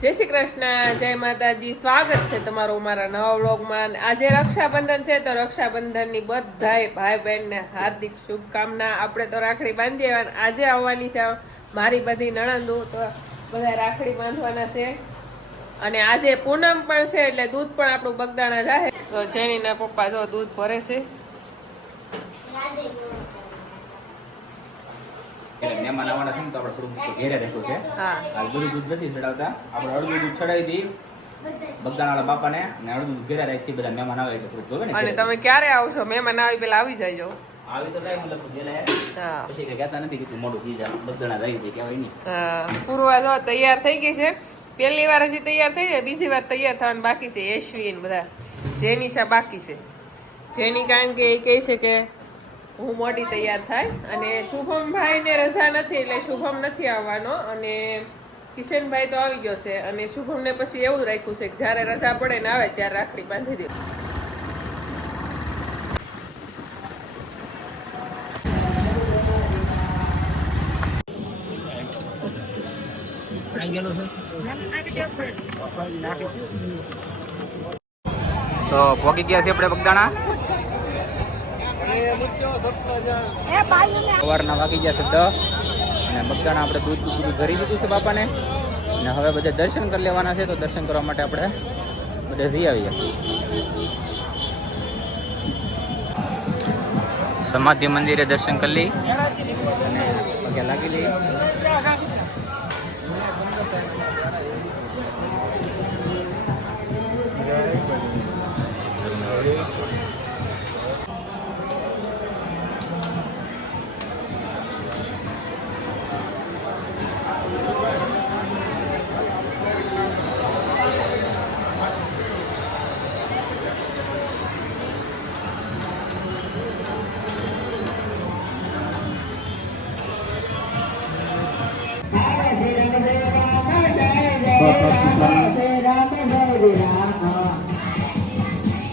જય શ્રી કૃષ્ણ, જય માતાજી. સ્વાગત છે તમારું મારા નવા વ્લોગમાં. આજે રક્ષાબંધન છે, તો રક્ષાબંધનની બધાય ભાઈ બહેનને હાર્દિક શુભકામના. આપણે તો રાખડી બાંધી આવ્યા આજે આવવાની છે મારી બધી નણંદો, તો બધા રાખડી બાંધવાના છે. અને આજે પૂનમ પણ છે, એટલે દૂધ પણ આપણું બગદાણા જાય તો જેણીના પપ્પા જો દૂધ ભરે છે. મહેમાન આવવાના છે ને તો આપણે થોડું ઘેરે રાખ્યું છે. હા. હાલ બધું દૂધ નથી ચડાવતા. આપણે અડધું દૂધ ચડાવી દી. બગદાણાવાળા બાપાને અને અડધું દૂધ ઘેરે રાખી બધા મહેમાન આવે એટલે થોડું જોવે ને અને તમે ક્યારે આવશો? મહેમાન આવી પેલા આવી જાયજો. આવી તો થાય મતલબ ઘેરે. પછી કઈ કહેતા નથી કે તું મોડું થઈ જાય બગદાણા રહી જાય કહેવાય નહીં. પૂર્વા જો તૈયાર થઈ ગઈ છે. પહેલી વાર હજી તૈયાર થઈ જાય બીજી વાર તૈયાર થવાનું બાકી છે યશવી બધા. જેનિશા બાકી છે. જેની કારણ કે એ કહે છે કે હું મોડી તૈયાર થાય અને શુભમભાઈ ને રજા નથી એટલે શુભમ નથી આવવાનો અને કિશનભાઈ તો આવી ગયો છે અને શુભમ ને પછી એવું રાખ્યું છે કે જ્યારે રજા પડે ને આવે ત્યારે રાખડી બાંધી દે. તો પોકી ગયા છે આપણે બગદાણા? સવારના વાગી ગયા છે દસ. અને બધાને આપણે દૂધ બધું ભરી દીધું છે બાપાને. અને હવે બધા દર્શન કરી લેવાના છે, તો દર્શન કરવા માટે આપણે બધે જઈ આવીએ. સમાધિ મંદિરે દર્શન કરી લઈ. અને પગે લાગી લઈ.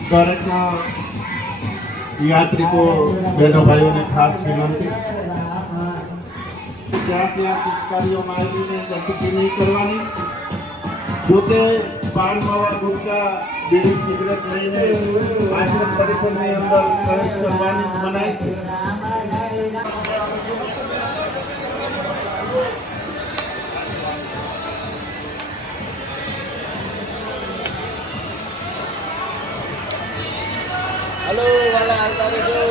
દરેક યાત્રિકો, બહેનો ભાઈઓને ખાસ વિનંતી. ત્યાં ત્યાં પિચકારીઓમાં આવીને ગતિથી નહીં કરવાની? પોતે પાન માવા ગુટકા, બીડી, સિગરેટ લઈને આશ્રમ પરિસરની અંદર પ્રવેશ કરવાની મનાય છે. ಹಲೋ ಎಲ್ಲ ಇರೋದು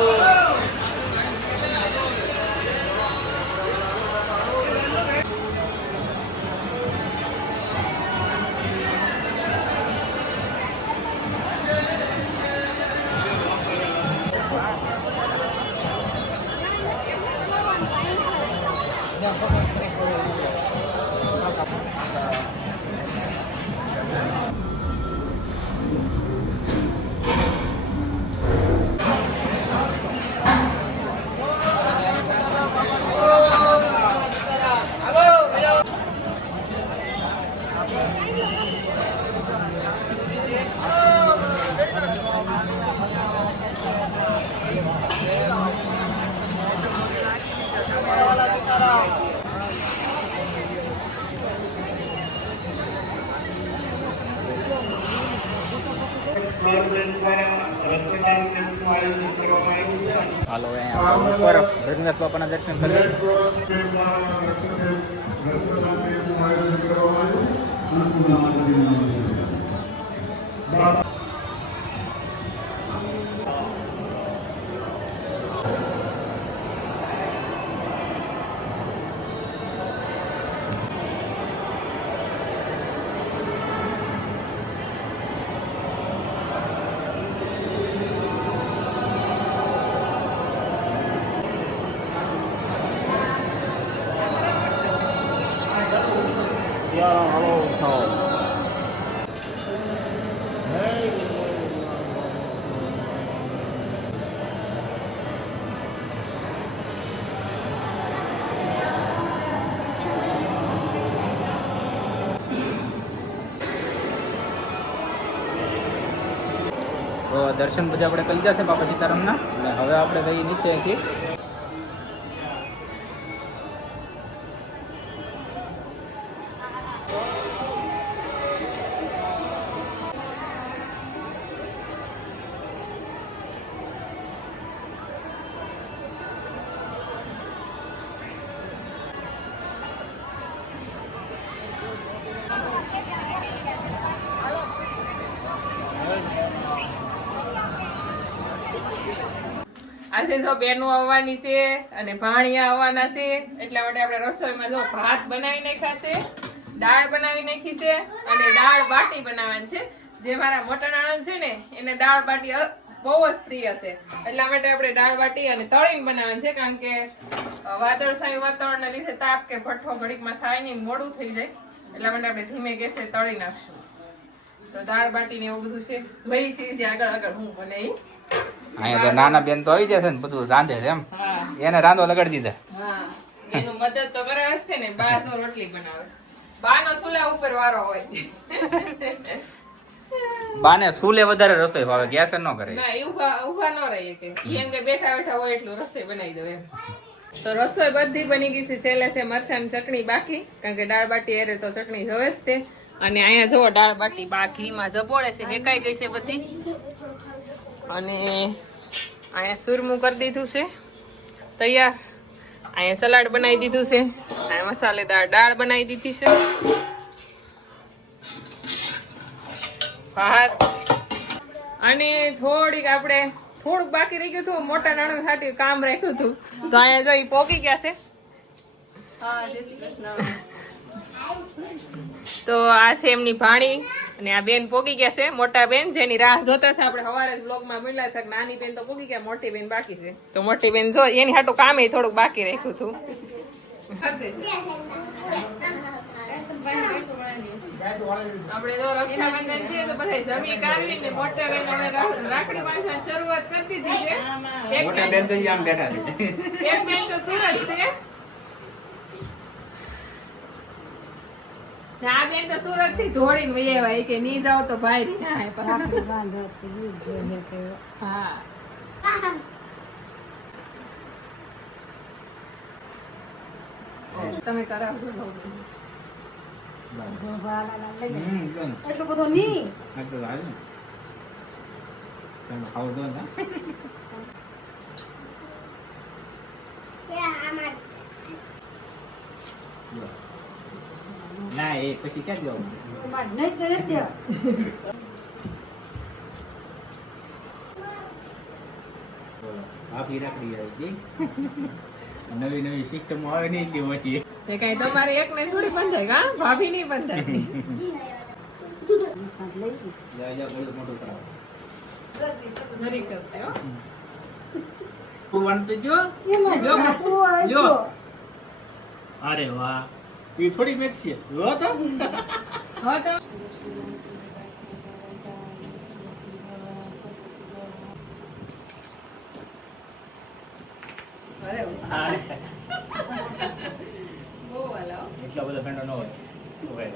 Yeah, હાલો ઉપર રઘુનાથ બાપાના દર્શન કરી દર્શન બધા આપણે કરી લીધા છે બાપા સીતારામના. હવે આપણે કઈ નીચે આજે જો બેનો આવવાની છે અને ભાણિયા આવવાના છે, એટલા માટે આપણે રસોઈમાં જો ભાત બનાવી નાખ્યા છે, દાળ બનાવી નાખી છે અને દાળ બાટી બનાવવાની છે. જે મારા મોટા નાણાં છે ને, એને દાળ બાટી બહુ જ પ્રિય છે. એટલા માટે આપણે દાળ બાટી અને તળીને બનાવવાની છે, કારણ કે વાદળ સાયું વાતાવરણના લીધે તાપ કે ભઠ્ઠો ઘડીકમાં થાય નહીં, મોડું થઈ જાય. એટલા માટે આપણે ધીમે ગેસે તળી નાખશું. તો દાળ બાટી ને એવું બધું છે. જોઈ છે, જે આગળ આગળ હું બને ઈ. અહીંયા તો નાના બેન તો આવી જશે ને બધું રાંધે છે એમ. એને રાંધો લગાડી દીધા. એનું મદદ તો કરાવે છે ને બા જો રોટલી બનાવે. બાનો સુલા ઉપર વારો હોય. બાને સુલે વધારે રસોઈ ભાવે ગેસ ન કરે. ના ઊભા ઊભા ન રહે કે. એમ કે બેઠા બેઠા હોય એટલું રસોઈ બનાવી દો એમ. તો રસોઈ બધી બની ગઈ છે સેલે છે મરચાંની ચટણી બાકી. કારણ કે દાળ બાટી એરે તો ચટણી હવે જ તે. અને અહીંયા જુઓ દાળ બાટી બા ઘીમાં જબોળે છે હેકાઈ ગઈ છે બધી. અને અહીંયા સુરમું કરી દીધું છે. તૈયાર. અહીંયા સલાડ બનાવી દીધું છે. અહીંયા મસાલેદાર દાળ બનાવી દીધી છે. ભાત. અને થોડીક આપણે, થોડુંક બાકી રહી ગયું હતું, મોટા નાણા સાથે કામ રાખ્યું હતું. તો અહીંયા જો એ પોકી ગયા છે. તો આ છે એમની ભાણી અને આ બેન પોગી ગયા છે મોટા બેન જેની રાહ જોતા હતા આપણે સવારે બ્લોગમાં મળ્યા હતા નાની બેન તો પોગી ગયા મોટી બેન બાકી છે. તો મોટી બેન જો એની હાટું કામે થોડુંક બાકી રાખ્યું હતું. આપણે જો રક્ષાબંધન છે તો બધા જમી કાઢી ને મોટા બેન હવે રાખડી બાંધવાની શરૂઆત કરતી દીધી એક બેન તો આમ બેઠા એક બેન તો સુરત છે. ને આ બેન તો સુરતથી દોડીને વહી આવ્યા. ઈ કે ની જાવ તો ભાઈ તમે કરાવજો. એટલું બધું નહીં આ લાગે તમે ખાવ દો ને. જો. ના એ પછી ક્યાં રાખડી આવી નવી નવી સિસ્ટમ આવે નહીં તે કઈ તમારે એક ને થોડી ભાભી નહીં મોટું કરાવો હો. કુવાનું તો જો. અરે વાહ એ થોડી મેચ છે. જો તો. હવે તો. અરે વાહ. બહુ વાલા, એટલા બધા ફેંડો ન હોય. હોય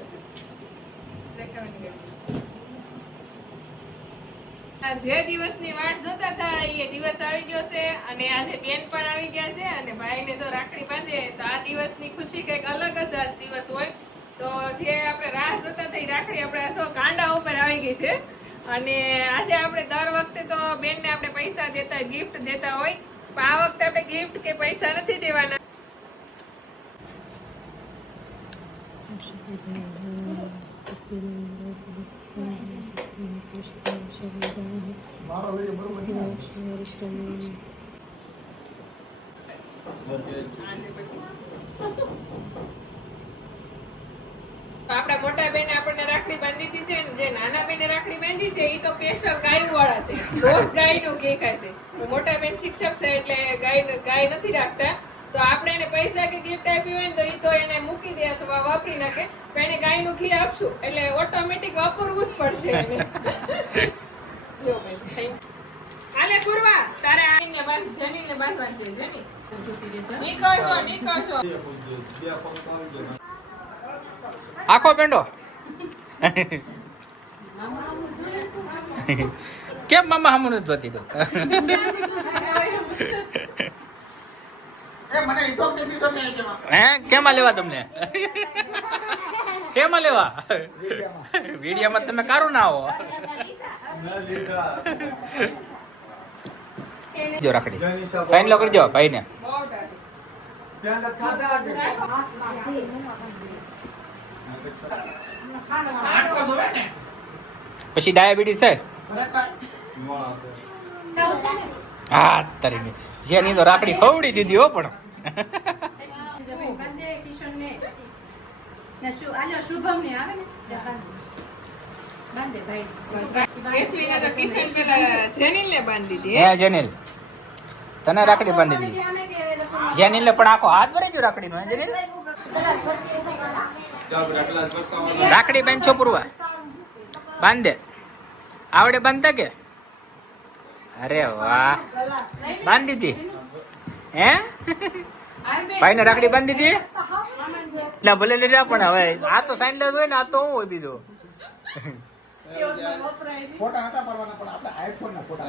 જે દિવસની વાટ જોતા હતા એ દિવસ આવી ગયો છે અને આજે બેન પણ આવી ગયા છે અને ભાઈને તો રાખડી બાંધે તો આ દિવસની ખુશી કંઈક અલગ જ આ દિવસ હોય. તો જે આપણે રાહ જોતા થઈ રાખડી આપણે સો કાંડા ઉપર આવી ગઈ છે. અને આજે આપણે દર વખતે તો બેનને આપણે પૈસા દેતા ગિફ્ટ દેતા હોય. પણ આ વખતે આપણે ગિફ્ટ કે પૈસા નથી દેવાના. આજે પછી તો આપણા મોટા બેને આપણને રાખડી બાંધી હતી છે જે નાના બેને રાખડી બાંધી છે એ તો સ્પેશિયલ ગાયું વાળા છે. રોજ ગાયનું ઘી ખાશે મોટા બેન શિક્ષક છે એટલે ગાય ગાય નથી રાખતા. તો આપણે એને પૈસા કે ગિફ્ટ આપી હોય ને તો એ તો એને મૂકી દે અથવા વાપરી નાખે. પણ એને ગાયનું ઘી આપશું. એટલે ઓટોમેટિક વાપરવું જ પડશે એને લ્યો બેન, thank you. હાલે પૂર્વા તારે આવીને બાંધ બાંધવા છે જની. નીકળશો નીકળશો. આખો પેંડો. કેમ મામા હમું જ જોતી તું? હે કેમાં લેવા તમને? કેમાં લેવા? વિડીયામાં. તમે કારું ના આવો. જો રાખડી. સાઈન લો કરજો ભાઈ ને પછી ડાયાબિટીસ છે? હા તારી ની જેની તો રાખડી ખવડી દીધી હો પણ. જેનિલ. તને રાખડી બાંધી દીધી. જેનિલ પણ આખો હાથ ભરી ગયો રાખડી નો જેનિલ રાખડી બેન છો પૂરવા? બાંધે. આવડે બાંધતા કે? અરે વાહ. બાંધી દીધી હે? ભાઈને રાખડી બાંધી દીધી ના, ભલે લઈ પણ હવે, આ તો સાઈન હોય ને, આ તો હું હોય બીજું?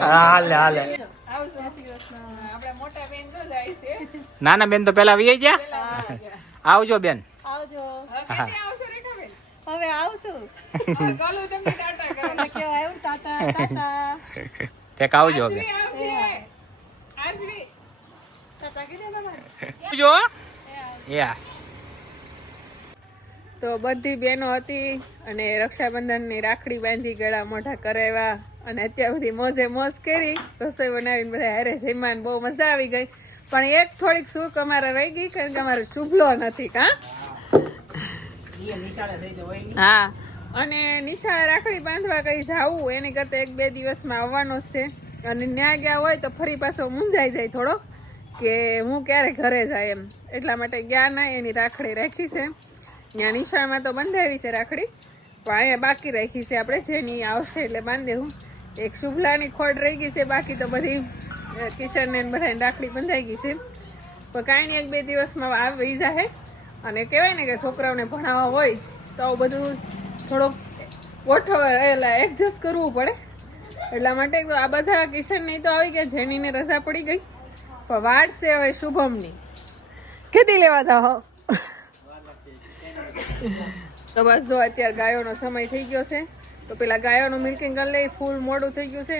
હાલે હાલે આવજો શ્રી કૃષ્ણ આપણા મોટા બેન જો જાય છે નાના બેન તો પેલા વી ગયા? આવજો બેન. આવજો હવે આવશો. રેખાબેન હવે. આવશું. ગલું તમને ટાટા કરે કેવું આવ્યું ટાટા ટાટા ઠેક આવજો બેન ટાટા કીધે આવજો યા તો બધી બહેનો હતી અને રક્ષાબંધનની રાખડી બાંધી ગળા મોઢા કરાવ્યા અને અત્યાર સુધી મોજે મોજ કરી રસોઈ બનાવીને બધા હારે જઈમાન બહુ મજા આવી ગઈ. પણ એક થોડીક સુખ અમારે રહી ગઈ કારણ કે અમારે શુભલો નથી કા હા. અને નિશાળે રાખડી બાંધવા કઈ જવું, એની કરતા એક બે દિવસમાં આવવાનો છે. અને ન્યા ગયા હોય તો ફરી પાછો મૂંઝાઈ જાય થોડો, કે હું ક્યારે ઘરે જાય એમ. એટલા માટે ગયા ના એની રાખડી રાખી છે. ત્યાં નિશાળમાં તો બંધાવી છે રાખડી. પણ અહીંયા બાકી રાખી છે આપણે, જેની આવશે એટલે બાંધી દેવું એક શુભલાની ખોડ રહી ગઈ છે, બાકી તો બધી કિશનને બધાને રાખડી બંધાઈ ગઈ છે. પણ કાંઈ નહીં, એક બે દિવસમાં આવી જાય અને કહેવાય ને કે છોકરાઓને ભણાવવા હોય, તો બધું થોડુંક ગોઠવ એટલે એડજસ્ટ કરવું પડે. એટલા માટે આ બધા કિશન નહીં તો આવી ગયા, જેનીને રજા પડી ગઈ. પણ વાટ છે હવે શુભમની. ખેતી લેવા જાઓ. તો બસ જો અત્યારે ગાયોનો સમય થઈ ગયો છે, તો પેલા ગાયોનું મિલ્કિંગ કરી લઈ, ફૂલ મોડું થઈ ગયું છે.